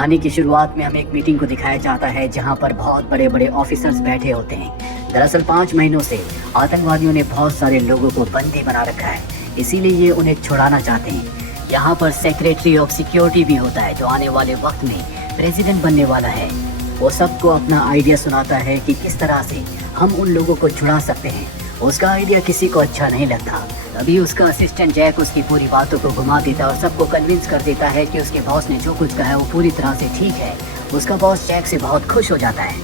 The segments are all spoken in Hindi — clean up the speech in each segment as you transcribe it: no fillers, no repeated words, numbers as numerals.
कहानी की शुरुआत में हमें एक मीटिंग को दिखाया जाता है जहां पर बहुत बड़े बड़े ऑफिसर्स बैठे होते हैं। दरअसल 5 महीनों से आतंकवादियों ने बहुत सारे लोगों को बंदी बना रखा है, इसीलिए ये उन्हें छुड़ाना चाहते हैं। यहाँ पर सेक्रेटरी ऑफ सिक्योरिटी भी होता है जो आने वाले वक्त में प्रेसिडेंट बनने वाला है। वो सबको अपना आइडिया सुनाता है कि किस तरह से हम उन लोगों को छुड़ा सकते हैं। उसका आइडिया किसी को अच्छा नहीं लगता। तभी उसका असिस्टेंट जैक उसकी पूरी बातों को घुमा देता है और सबको कन्विंस कर देता है कि उसके बॉस ने जो कुछ कहा है वो पूरी तरह से ठीक है। उसका बॉस जैक से बहुत खुश हो जाता है।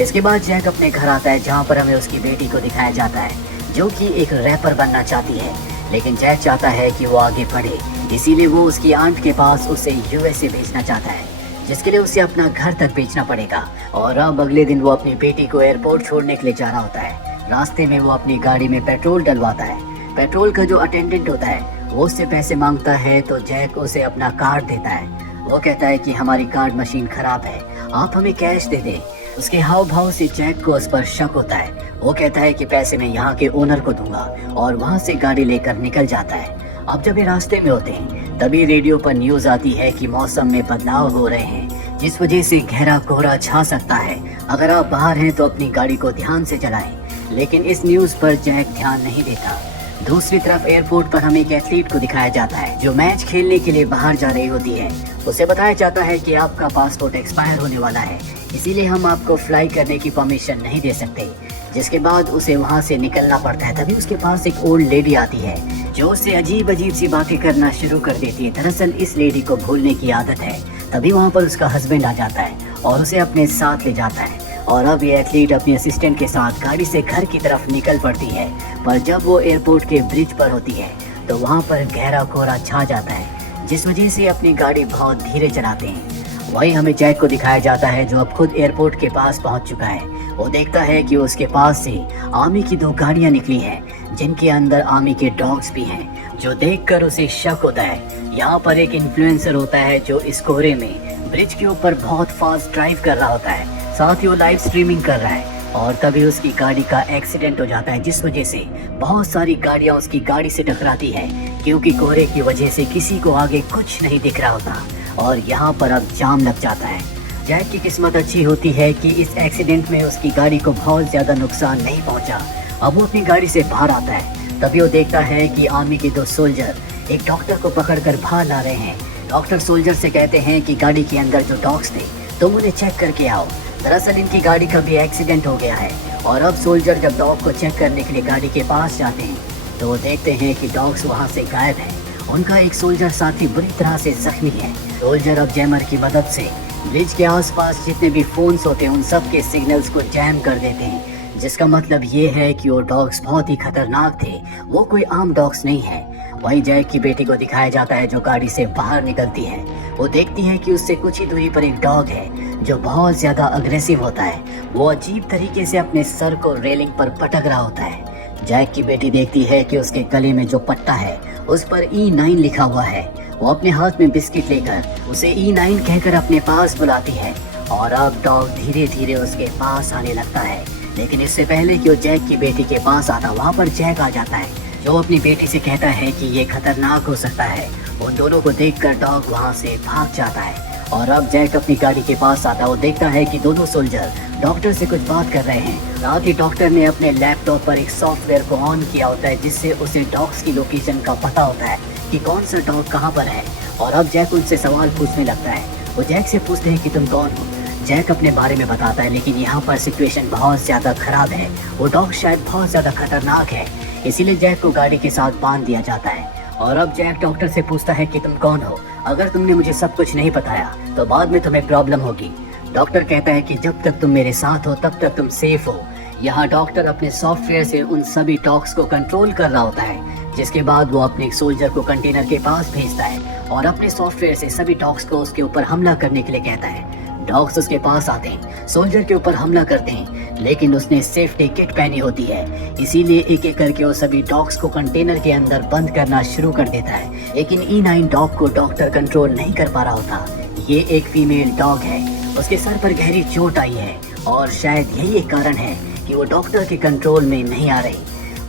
इसके बाद जैक अपने घर आता है जहाँ पर हमें उसकी बेटी को दिखाया जाता है जो कि एक रैपर बनना चाहती है, लेकिन जैक चाहता है कि वो आगे बढ़े, इसीलिए वो उसकी आंट के पास उसे यूएसए भेजना चाहता है, जिसके लिए उसे अपना घर तक बेचना पड़ेगा। और अब अगले दिन वो अपनी बेटी को एयरपोर्ट छोड़ने के लिए जा रहा होता है। रास्ते में वो अपनी गाड़ी में पेट्रोल डलवाता है। पेट्रोल का जो अटेंडेंट होता है वो उससे पैसे मांगता है तो जैक उसे अपना कार्ड देता है। वो कहता है कि हमारी कार्ड मशीन खराब है, आप हमें कैश दे दें। उसके हाव भाव से जैक को उस पर शक होता है। वो कहता है कि पैसे मैं यहाँ के ओनर को दूंगा और वहाँ से गाड़ी लेकर निकल जाता है। अब जब ये रास्ते में होते हैं तभी रेडियो पर न्यूज आती है कि मौसम में बदलाव हो रहे हैं, जिस वजह से गहरा कोहरा छा सकता है। अगर आप बाहर हैं तो अपनी गाड़ी को ध्यान से चलाएं। लेकिन इस न्यूज पर जैक ध्यान नहीं देता। दूसरी तरफ एयरपोर्ट पर हमें एक एथलीट को दिखाया जाता है जो मैच खेलने के लिए बाहर जा रही होती है। उसे बताया जाता है कि आपका पासपोर्ट एक्सपायर होने वाला है, इसीलिए हम आपको फ्लाई करने की परमिशन नहीं दे सकते। जिसके बाद उसे वहाँ से निकलना पड़ता है। तभी उसके पास एक ओल्ड लेडी आती है जो उससे अजीब अजीब सी बातें करना शुरू कर देती है। दरअसल इस लेडी को भूलने की आदत है। तभी वहाँ पर उसका हस्बैंड आ जाता है और उसे अपने साथ ले जाता है। और अब ये एथलीट अपने असिस्टेंट के साथ गाड़ी से घर की तरफ निकल पड़ती है, पर जब वो एयरपोर्ट के ब्रिज पर होती है तो वहाँ पर गहरा कोहरा छा जाता है, जिस वजह से अपनी गाड़ी बहुत धीरे चलाते हैं। वहीं हमें जैक को दिखाया जाता है जो अब खुद एयरपोर्ट के पास पहुँच चुका है। वो देखता है कि उसके पास से आर्मी की 2 गाड़ियाँ निकली हैं जिनके अंदर आर्मी के डॉग्स भी हैं, जो देखकर उसे शक होता है। यहाँ पर एक इन्फ्लुएंसर होता है जो इस कोहरे में ब्रिज के ऊपर बहुत फास्ट ड्राइव कर रहा होता है, साथ ही वो लाइव स्ट्रीमिंग कर रहा है। और तभी उसकी गाड़ी का एक्सीडेंट हो जाता है, जिस वजह से बहुत सारी गाड़ियां उसकी गाड़ी से टकराती हैं, क्योंकि कोहरे की वजह से किसी को आगे कुछ नहीं दिख रहा होता। और यहाँ पर अब जाम लग जाता है। जैक की किस्मत अच्छी होती है कि इस एक्सीडेंट में उसकी गाड़ी को बहुत ज्यादा नुकसान नहीं पहुँचा। अब वो अपनी गाड़ी से बाहर आता है। तभी वो देखता है कि आर्मी के 2 सोल्जर एक डॉक्टर को पकड़कर बाहर ला रहे हैं। डॉक्टर सोल्जर से कहते हैं कि गाड़ी के अंदर जो डॉग्स थे तुम उन्हें चेक करके आओ। दरअसल इनकी गाड़ी का भी एक्सीडेंट हो गया है। और अब सोल्जर जब डॉग को चेक करने के लिए गाड़ी के पास जाते हैं तो वो देखते हैं कि डॉग्स वहाँ से गायब हैं। उनका एक सोल्जर साथी बुरी तरह से जख्मी है। सोल्जर अब जैमर की मदद से ब्रिज के आसपास जितने भी फोन्स होते हैं उन सब के सिग्नल्स को जैम कर देते हैं, जिसका मतलब ये है कि वो डॉग्स बहुत ही खतरनाक थे, वो कोई आम डॉग्स नहीं है। वहीं जैक की बेटी को दिखाया जाता है जो गाड़ी से बाहर निकलती है। वो देखती है कि उससे कुछ ही दूरी पर एक डॉग है जो बहुत ज्यादा अग्रेसिव होता है। वो अजीब तरीके से अपने सर को रेलिंग पर पटक रहा होता है। जैक की बेटी देखती है कि उसके गले में जो पट्टा है उस पर E9 लिखा हुआ है। वो अपने हाथ में बिस्किट लेकर उसे E9 कहकर अपने पास बुलाती है। और अब डॉग धीरे धीरे उसके पास आने लगता है, लेकिन इससे पहले कि वो जैक की बेटी के पास आता, वहाँ पर जैक आ जाता है जो अपनी बेटी से कहता है कि ये खतरनाक हो सकता है। उन दोनों को देखकर डॉग वहाँ से भाग जाता है। और अब जैक अपनी गाड़ी के पास आता, वो देखता है कि दोनों सोल्जर डॉक्टर से कुछ बात कर रहे हैं। साथ ही डॉक्टर ने अपने लैपटॉप पर एक सॉफ्टवेयर को ऑन किया होता है जिससे उसे डॉग्स की लोकेशन का पता होता है कि कौन सा डॉग कहाँ पर है। और अब जैक उनसे सवाल पूछने लगता है। वो जैक से पूछते हैं कि तुम कौन हो। जैक अपने बारे में बताता है, लेकिन यहाँ पर सिचुएशन बहुत ज्यादा खराब है। वो डॉग शायद बहुत ज्यादा खतरनाक है, इसीलिए जैक को गाड़ी के साथ बांध दिया जाता है। और अब जैक डॉक्टर से पूछता है कि तुम कौन हो। अगर तुमने मुझे सब कुछ नहीं बताया तो बाद में तुम्हें प्रॉब्लम होगी। डॉक्टर कहता है कि जब तक तुम मेरे साथ हो तब तक तुम सेफ हो। यहाँ डॉक्टर अपने सॉफ्टवेयर से उन सभी डॉग्स को कंट्रोल कर रहा होता है, जिसके बाद वो अपने एक सोल्जर को कंटेनर के पास भेजता है और अपने सॉफ्टवेयर से सभी डॉग्स को उसके ऊपर हमला करने के लिए कहता है। डॉग्स उसके पास आते हैं, सोल्जर के ऊपर हमला करते हैं, लेकिन उसने सेफ्टी किट पहनी होती है, इसीलिए एक एक करके वो सभी डॉग्स को कंटेनर के अंदर बंद करना शुरू कर देता है। लेकिन E9 डॉग को डॉक्टर कंट्रोल नहीं कर पा रहा होता। ये एक फीमेल डॉग है, उसके सर पर गहरी चोट आई है और शायद यही एक कारण है कि वो डॉक्टर के कंट्रोल में नहीं आ रही।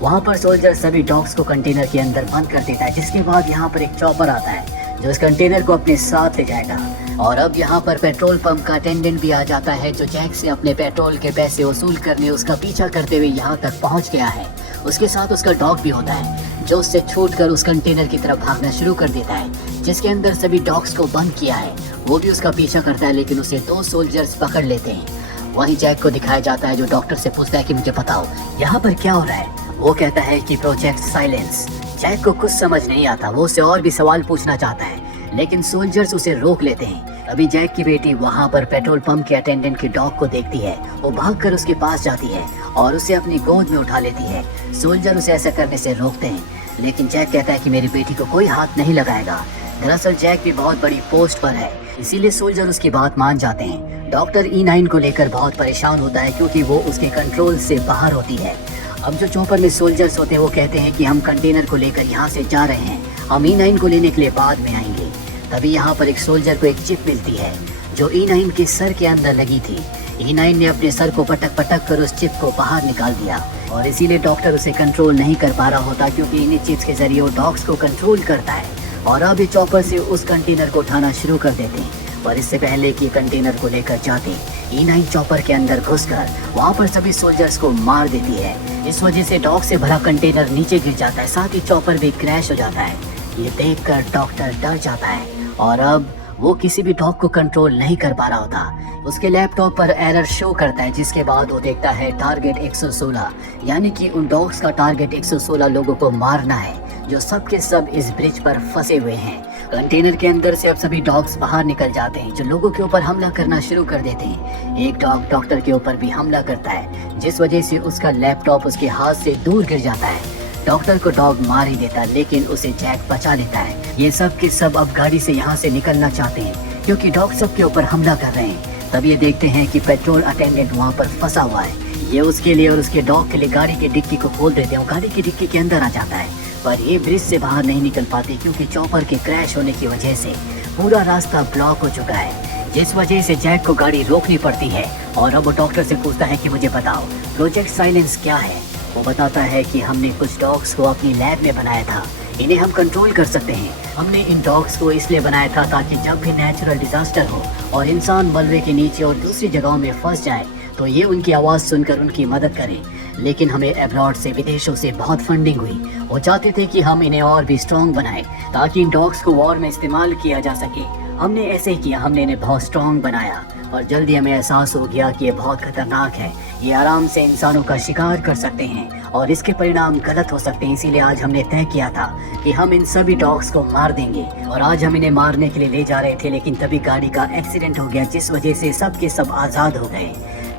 वहाँ पर सोल्जर सभी डॉग्स को कंटेनर के अंदर बंद कर देता है, जिसके बाद यहाँ पर एक चॉपर आता है जो इस कंटेनर को अपने साथ ले जाएगा और अब यहाँ पर पेट्रोल पंप का अटेंडेंट भी आ जाता है, जो जैक से अपने पेट्रोल के पैसे वसूल करने उसका पीछा करते हुए यहाँ तक पहुँच गया है। उसके साथ उसका डॉग भी होता है, जो उससे छूटकर उस कंटेनर की तरफ भागना शुरू कर देता है, जिसके अंदर सभी डॉग्स को बंद किया है। वो भी उसका पीछा करता है, लेकिन उसे 2 सोल्जर्स पकड़ लेते हैं। वहीं जैक को दिखाया जाता है, जो डॉक्टर से पूछता है कि मुझे बताओ यहाँ पर क्या हो रहा है। वो कहता है कि प्रोजेक्ट साइलेंस। जैक को कुछ समझ नहीं आता, वो उससे और भी सवाल पूछना चाहता है, लेकिन सोल्जर्स उसे रोक लेते हैं। अभी जैक की बेटी वहाँ पर पेट्रोल पंप के अटेंडेंट के डॉग को देखती है। वो भागकर उसके पास जाती है और उसे अपनी गोद में उठा लेती है। सोल्जर उसे ऐसा करने से रोकते हैं, लेकिन जैक कहता है कि मेरी बेटी को कोई हाथ नहीं लगाएगा। दरअसल जैक भी बहुत बड़ी पोस्ट पर है, इसीलिए सोल्जर उसकी बात मान जाते हैं। डॉक्टर E9 को लेकर बहुत परेशान होता है, क्योंकि वो उसके कंट्रोल से बाहर होती है। अब जो चॉपर में सोल्जर्स होते हैं वो कहते हैं कि हम कंटेनर को लेकर यहाँ से जा रहे हैं, हम E9 को लेने के लिए बाद में आएंगे। तभी यहाँ पर एक सोल्जर को एक चिप मिलती है, जो E9 के सर के अंदर लगी थी। E9 ने अपने सर को पटक पटक कर उस चिप को बाहर निकाल दिया, और इसीलिए डॉक्टर उसे कंट्रोल नहीं कर पा रहा होता, क्योंकि इन्हीं चिप्स के जरिए वो डॉग्स को कंट्रोल करता है। और अब ये चॉपर से उस कंटेनर को उठाना शुरू कर देते हैं, पर इससे पहले कि कंटेनर को लेकर जाते E9 चॉपर के अंदर घुसकर वहाँ पर सभी सोल्जर्स को मार देती है। इस वजह से डॉग से भरा कंटेनर नीचे गिर जाता है, साथ ही चॉपर भी क्रैश हो जाता है। ये देखकर डॉक्टर डर जाता है, और अब वो किसी भी डॉग को कंट्रोल नहीं कर पा रहा होता। उसके लैपटॉप पर एरर शो करता है, जिसके बाद वो देखता है टारगेट 116, यानी कि उन डॉग्स का टारगेट 116 लोगों को मारना है, जो सब के सब इस ब्रिज पर फंसे हुए हैं। कंटेनर के अंदर से अब सभी डॉग्स बाहर निकल जाते हैं, जो लोगों के ऊपर हमला करना शुरू कर देते हैं। एक डॉग डॉक्टर के ऊपर भी हमला करता है, जिस वजह से उसका लैपटॉप उसके हाथ से दूर गिर जाता है। डॉक्टर को डॉग मार ही देता है, लेकिन उसे जैक बचा लेता है। ये सब के सब अब गाड़ी से यहाँ से निकलना चाहते हैं, क्योंकि डॉग सब के ऊपर हमला कर रहे हैं। तब ये देखते हैं कि पेट्रोल अटेंडेंट वहाँ पर फंसा हुआ है। ये उसके लिए और उसके डॉग के लिए गाड़ी की डिक्की को खोल देते हैं। गाड़ी की डिक्की के अंदर आ जाता है, पर ये ब्रिज से बाहर नहीं निकल पाते, क्योंकि चॉपर के क्रैश होने की वजह से पूरा रास्ता ब्लॉक हो चुका है, जिस वजह से जैक को गाड़ी रोकनी पड़ती है। और अब वो डॉक्टर से पूछता है कि मुझे बताओ प्रोजेक्ट साइलेंस क्या है। वो बताता है कि हमने कुछ डॉग्स को अपनी लैब में बनाया था, इन्हें हम कंट्रोल कर सकते हैं। हमने इन डॉग्स को इसलिए बनाया था ताकि जब भी नेचुरल डिजास्टर हो और इंसान मलबे के नीचे और दूसरी जगहों में फंस जाए, तो ये उनकी आवाज़ सुनकर उनकी मदद करें। लेकिन हमें अब्रॉड से, विदेशों से बहुत फंडिंग हुई। वो चाहते थे कि हम इन्हें और भी स्ट्रॉन्ग बनाएं, ताकि इन डॉग्स को वॉर में इस्तेमाल किया जा सके। हमने ऐसे ही किया, हमने इन्हें बहुत स्ट्रॉन्ग बनाया, और जल्दी हमें एहसास हो गया कि ये बहुत खतरनाक है। ये आराम से इंसानों का शिकार कर सकते हैं और इसके परिणाम गलत हो सकते हैं। इसीलिए आज हमने तय किया था कि हम इन सभी डॉग्स को मार देंगे, और आज हम इन्हें मारने के लिए ले जा रहे थे, लेकिन तभी गाड़ी का एक्सीडेंट हो गया, जिस वजह से सब के सब आज़ाद हो गए।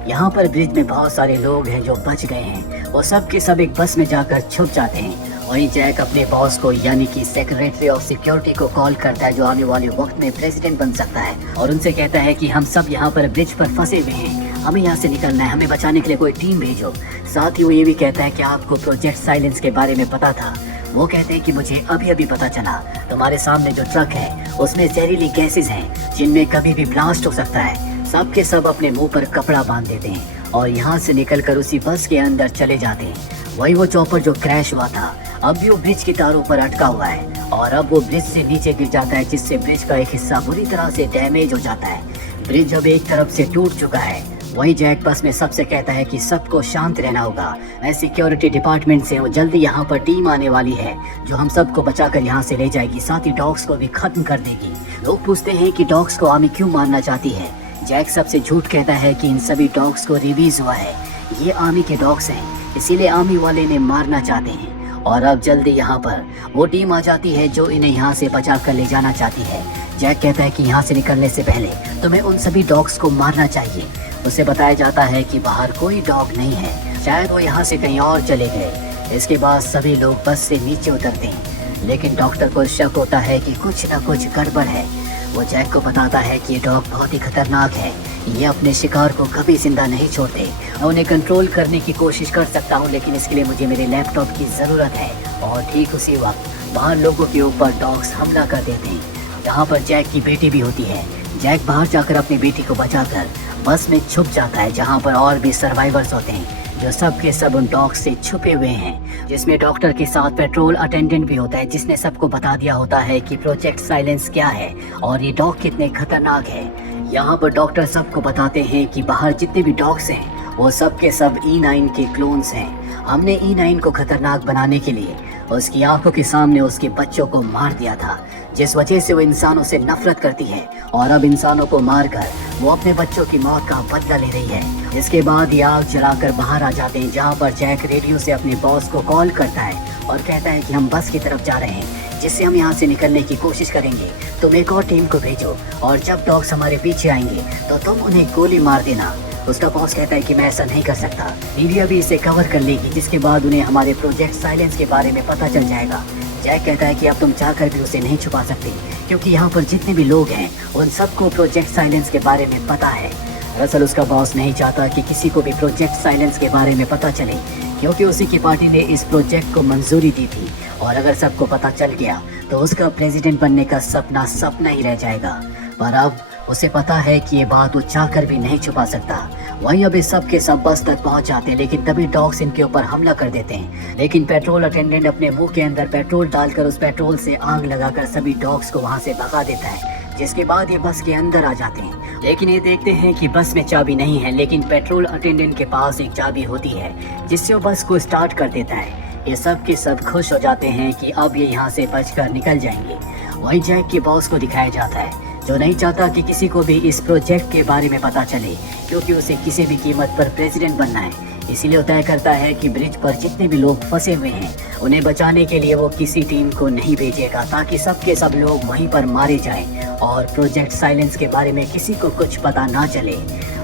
यहाँ पर ब्रिज में बहुत सारे लोग हैं जो बच गए हैं, और सब के सब एक बस में जाकर छुप जाते हैं। वहीं जैक अपने बॉस को, यानी कि सेक्रेटरी ऑफ सिक्योरिटी को कॉल करता है, जो आने वाले वक्त में प्रेसिडेंट बन सकता है, और उनसे कहता है कि हम सब यहाँ पर ब्रिज पर फंसे हुए हैं, हमें यहाँ से निकलना है, हमें बचाने के लिए कोई टीम भेजो। साथ ही वो ये भी कहता है कि आपको प्रोजेक्ट साइलेंस के बारे में पता था। वो कहते हैं कि मुझे अभी अभी पता चला, तुम्हारे सामने जो ट्रक है उसमें जहरीली गैसेज हैं, जिनमें कभी भी ब्लास्ट हो सकता है। सब के सब अपने मुंह पर कपड़ा बांध देते हैं और यहाँ से निकलकर उसी बस के अंदर चले जाते हैं। वही वो चॉपर जो क्रैश हुआ था, अब भी वो ब्रिज की तारों पर अटका हुआ है, और अब वो ब्रिज से नीचे गिर जाता है, जिससे ब्रिज का एक हिस्सा बुरी तरह से डैमेज हो जाता है। ब्रिज अब एक तरफ से टूट चुका है। वही जैक बस में सबसे कहता है कि सबको शांत रहना होगा। मैं सिक्योरिटी डिपार्टमेंट से हूँ, जल्दी यहाँ पर टीम आने वाली है, जो हम सबको बचाकर यहाँ से ले जाएगी, साथ ही डॉग्स को भी खत्म कर देगी। लोग पूछते हैं कि डॉग्स को आर्मी क्यों मारना चाहती है। जैक सबसे झूठ कहता है कि इन सभी डॉग्स को रिलीज हुआ है, ये आर्मी के डॉग्स हैं, इसीलिए आर्मी वाले इन्हें मारना चाहते हैं। और अब जल्दी यहाँ पर वो टीम आ जाती है जो इन्हें यहाँ से बचा कर ले जाना चाहती है। जैक कहता है कि यहाँ से निकलने से पहले तुम्हें उन सभी डॉग्स को मारना चाहिए। उसे बताया जाता है कि बाहर कोई डॉग नहीं है, शायद वो यहाँ से कहीं और चले गए। इसके बाद सभी लोग बस से नीचे उतरते हैं, लेकिन डॉक्टर को शक होता है कि कुछ न कुछ गड़बड़ है। वो जैक को बताता है कि ये डॉग बहुत ही खतरनाक है, ये अपने शिकार को कभी जिंदा नहीं छोड़ते। मैं उन्हें कंट्रोल करने की कोशिश कर सकता हूँ, लेकिन इसके लिए मुझे मेरे लैपटॉप की ज़रूरत है। और ठीक उसी वक्त बाहर लोगों के ऊपर डॉग्स हमला कर देते हैं, जहाँ पर जैक की बेटी भी होती है। जैक बाहर जाकर अपनी बेटी को बचाकर बस में छुप जाता है, जहाँ पर और भी सर्वाइवर्स होते हैं, जो सब के सब उन डॉग्स से छुपे हुए हैं, जिसमें डॉक्टर के साथ पेट्रोल अटेंडेंट भी होता है, जिसने सबको बता दिया होता है कि प्रोजेक्ट साइलेंस क्या है और ये डॉग कितने खतरनाक है। यहाँ पर डॉक्टर सबको बताते हैं कि बाहर जितने भी डॉग्स हैं वो सब के सब E9 के क्लोन्स हैं। हमने E9 को खतरनाक बनाने के लिए उसकी आंखों के सामने उसके बच्चों को मार दिया था, जिस वजह से वो इंसानों से नफरत करती है और अब इंसानों को मारकर वो अपने बच्चों की मौत का बदला ले रही है। इसके बाद ये आग जलाकर बाहर आ जाते हैं, जहाँ पर जैक रेडियो से अपने बॉस को कॉल करता है और कहता है कि हम बस की तरफ जा रहे हैं, जिससे हम यहाँ से निकलने की कोशिश करेंगे। तुम एक और टीम को भेजो और जब डॉग्स हमारे पीछे आएंगे तो तुम उन्हें गोली मार देना। उसका बॉस कहता है कि मैं ऐसा नहीं कर सकता, मीडिया भी इसे कवर कर लेगी, जिसके बाद उन्हें हमारे प्रोजेक्ट साइलेंस के बारे में पता चल जाएगा। जैक कहता है कि अब तुम चाहकर भी उसे नहीं छुपा सकते, क्योंकि यहाँ पर जितने भी लोग हैं उन सबको प्रोजेक्ट साइलेंस के बारे में पता है। दरअसल उसका बॉस नहीं चाहता कि किसी को भी प्रोजेक्ट साइलेंस के बारे में पता चले, क्योंकि उसी की पार्टी ने इस प्रोजेक्ट को मंजूरी दी थी और अगर सबको पता चल गया तो उसका प्रेसिडेंट बनने का सपना सपना ही रह जाएगा। पर अब उसे पता है कि ये बात वो चाहकर भी नहीं छुपा सकता। वहीं अब सब के सब बस तक पहुंच जाते हैं, लेकिन तभी डॉग्स इनके ऊपर हमला कर देते हैं। लेकिन पेट्रोल अटेंडेंट अपने मुंह के अंदर पेट्रोल डालकर उस पेट्रोल से आग लगाकर सभी डॉग्स को वहां से भगा देता है, जिसके बाद ये बस के अंदर आ जाते हैं। लेकिन ये देखते हैं कि बस में चाबी नहीं है, लेकिन पेट्रोल अटेंडेंट के पास एक चाबी होती है, जिससे वो बस को स्टार्ट कर देता है। ये सब के सब खुश हो जाते हैं कि अब ये यहाँ से बचकर निकल जाएंगे। वहीं जैक के बॉस को दिखाया जाता है, जो नहीं चाहता कि किसी को भी इस प्रोजेक्ट के बारे में पता चले, क्योंकि उसे किसी भी कीमत पर प्रेसिडेंट बनना है। इसीलिए वो तय करता है कि ब्रिज पर जितने भी लोग फंसे हुए हैं उन्हें बचाने के लिए वो किसी टीम को नहीं भेजेगा, ताकि सब के सब लोग वहीं पर मारे जाएं और प्रोजेक्ट साइलेंस के बारे में किसी को कुछ पता ना चले।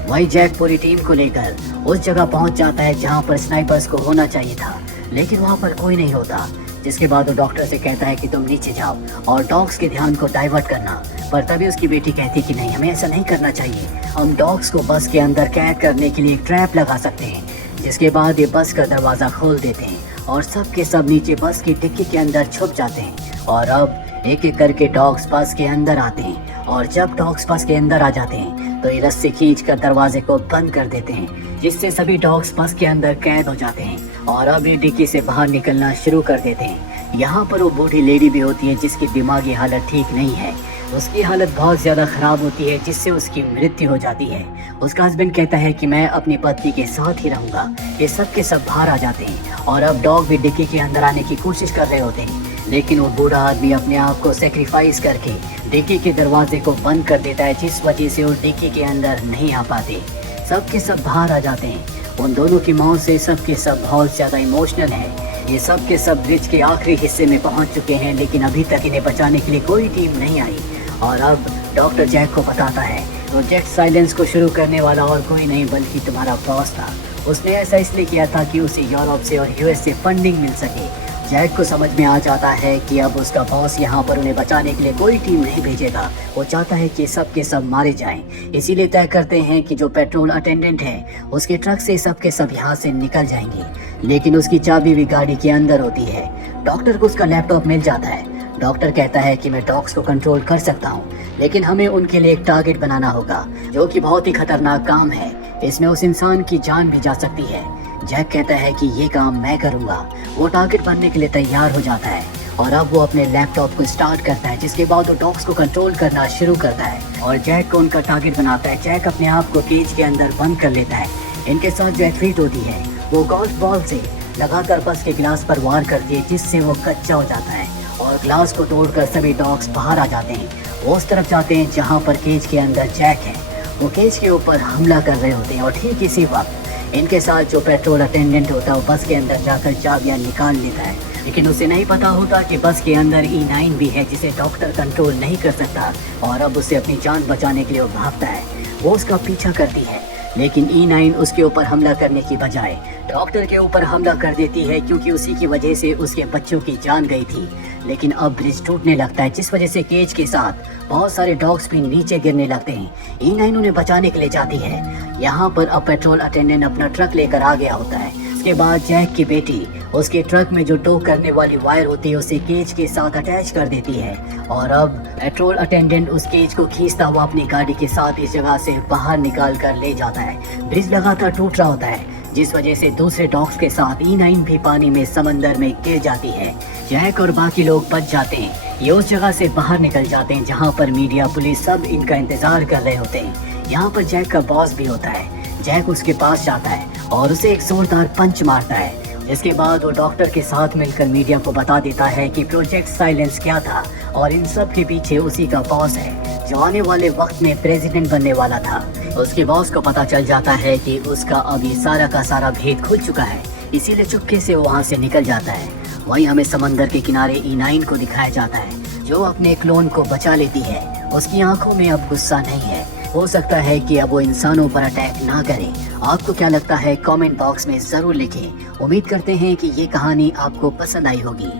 वही जैक पूरी टीम को लेकर उस जगह पहुंच जाता है जहां पर स्नाइपर्स को होना चाहिए था, लेकिन वहां पर कोई नहीं होता। जिसके बाद वो डॉक्टर से कहता है कि तुम नीचे जाओ और डॉग्स के ध्यान को डाइवर्ट करना। पर तभी उसकी बेटी कहती कि नहीं, हमें ऐसा नहीं करना चाहिए, हम डॉग्स को बस के अंदर कैद करने के लिए एक ट्रैप लगा सकते हैं। जिसके बाद ये बस का दरवाज़ा खोल देते हैं और सब के सब नीचे बस की डिक्की के अंदर छुप जाते हैं। और अब एक एक करके डॉग्स बस के अंदर आते हैं और जब डॉग्स बस के अंदर आ जाते हैं तो ये रस्सी खींच कर दरवाजे को बंद कर देते हैं, जिससे सभी डॉग्स बस के अंदर कैद हो जाते हैं और अब ये डिक्की से बाहर निकलना शुरू कर देते हैं। यहाँ पर वो बूढ़ी लेडी भी होती है जिसकी दिमागी हालत ठीक नहीं है, उसकी हालत बहुत ज़्यादा ख़राब होती है, जिससे उसकी मृत्यु हो जाती है। उसका हस्बैंड कहता है कि मैं अपनी पत्नी के साथ ही रहूँगा। ये सब के सब बाहर आ जाते हैं और अब डॉग भी डिक्की के अंदर आने की कोशिश कर रहे होते हैं, लेकिन वो बूढ़ा आदमी अपने आप को सेक्रीफाइस करके डिक्की के दरवाजे को बंद कर देता है, जिस वजह से वो डिक्की के अंदर नहीं आ पाते। सब के सब बाहर आ जाते हैं। उन दोनों की मौत से सब के सब बहुत ज़्यादा इमोशनल है। ये सब के सब ब्रिज के आखिरी हिस्से में पहुंच चुके हैं, लेकिन अभी तक इन्हें बचाने के लिए कोई टीम नहीं आई। और अब डॉक्टर जैक को बताता है प्रोजेक्ट साइलेंस को शुरू करने वाला और कोई नहीं बल्कि तुम्हारा बॉस था। उसने ऐसा इसलिए किया था कि उसे यूरोप से और यूएस से फंडिंग मिल सके। जैक को समझ में आ जाता है कि अब उसका बॉस यहाँ पर उन्हें बचाने के लिए कोई टीम नहीं भेजेगा। वो चाहता है कि सब के सब मारे जाएं। इसीलिए तय करते हैं कि जो पेट्रोल अटेंडेंट है उसके ट्रक से सब के सब यहाँ से निकल जाएंगे, लेकिन उसकी चाबी भी गाड़ी के अंदर होती है। डॉक्टर को उसका लैपटॉप मिल जाता है। डॉक्टर कहता है कि मैं डॉग्स को कंट्रोल कर सकता हूँ, लेकिन हमें उनके लिए एक टारगेट बनाना होगा, जो कि बहुत ही खतरनाक काम है। इसमें उस इंसान की जान भी जा सकती है। जैक कहता है कि ये काम मैं करूँगा। वो टारगेट बनने के लिए तैयार हो जाता है और अब वो अपने लैपटॉप को स्टार्ट करता है, जिसके बाद वो डॉग्स को कंट्रोल करना शुरू करता है और जैक को उनका टारगेट बनाता है। जैक अपने आप को केज के अंदर बंद कर लेता है। इनके साथ जो एथलीट होती है वो गोल्फ बॉल से लगातार बस के गिलास पर वार करती है, जिससे वो कच्चा हो जाता है और ग्लास को तोड़कर सभी डॉग्स बाहर आ जाते हैं। वो उस तरफ जाते हैं जहाँ पर केज के अंदर जैक है। वो केज के ऊपर हमला कर रहे होते हैं और ठीक इसी वक्त इनके साथ जो पेट्रोल अटेंडेंट होता है वो बस के अंदर जाकर चाबियाँ निकाल लेता है, लेकिन उसे नहीं पता होता कि बस के अंदर E9 भी है, जिसे डॉक्टर कंट्रोल नहीं कर सकता और अब उसे अपनी जान बचाने के लिए वो भागता है। वो उसका पीछा करती है, लेकिन E9 उसके ऊपर हमला करने की बजाय डॉक्टर के ऊपर हमला कर देती है, क्योंकि उसी की वजह से उसके बच्चों की जान गई थी। लेकिन अब ब्रिज टूटने लगता है, जिस वजह से केज के साथ बहुत सारे डॉग्स भी नीचे गिरने लगते हैं। E9 उन्हें बचाने के लिए जाती है। यहाँ पर अब पेट्रोल अटेंडेंट अपना ट्रक लेकर आ गया होता है। इसके बाद जैक की बेटी उसके ट्रक में जो टो करने वाली वायर होती है उसे केज के साथ अटैच कर देती है और अब पेट्रोल अटेंडेंट उस केज को खींचता हुआ अपनी गाड़ी के साथ इस जगह से बाहर निकाल कर ले जाता है। ब्रिज लगातार टूट रहा होता है, जिस वजह से दूसरे डॉग्स के साथ E9 भी पानी में समंदर में गिर जाती है। जैक और बाकी लोग बच जाते हैं। ये उस जगह से बाहर निकल जाते हैं जहाँ पर मीडिया, पुलिस सब इनका इंतजार कर रहे होते हैं। यहाँ पर जैक का बॉस भी होता है। जैक उसके पास जाता है और उसे एक जोरदार पंच मारता है, जिसके बाद वो डॉक्टर के साथ मिलकर मीडिया को बता देता है कि प्रोजेक्ट साइलेंस क्या था और इन सब के पीछे उसी का बॉस है जो आने वाले वक्त में प्रेसिडेंट बनने वाला था। उसके बॉस को पता चल जाता है कि उसका अभी सारा का सारा भेद खुल चुका है, इसीलिए चुपके से वो वहाँ से निकल जाता है। वहीं हमें समंदर के किनारे E9 को दिखाया जाता है जो अपने क्लोन को बचा लेती है। उसकी आंखों में अब गुस्सा नहीं है। हो सकता है कि अब वो इंसानों पर अटैक ना करे। आपको क्या लगता है कमेंट बॉक्स में जरूर लिखें। उम्मीद करते हैं कि ये कहानी आपको पसंद आई होगी।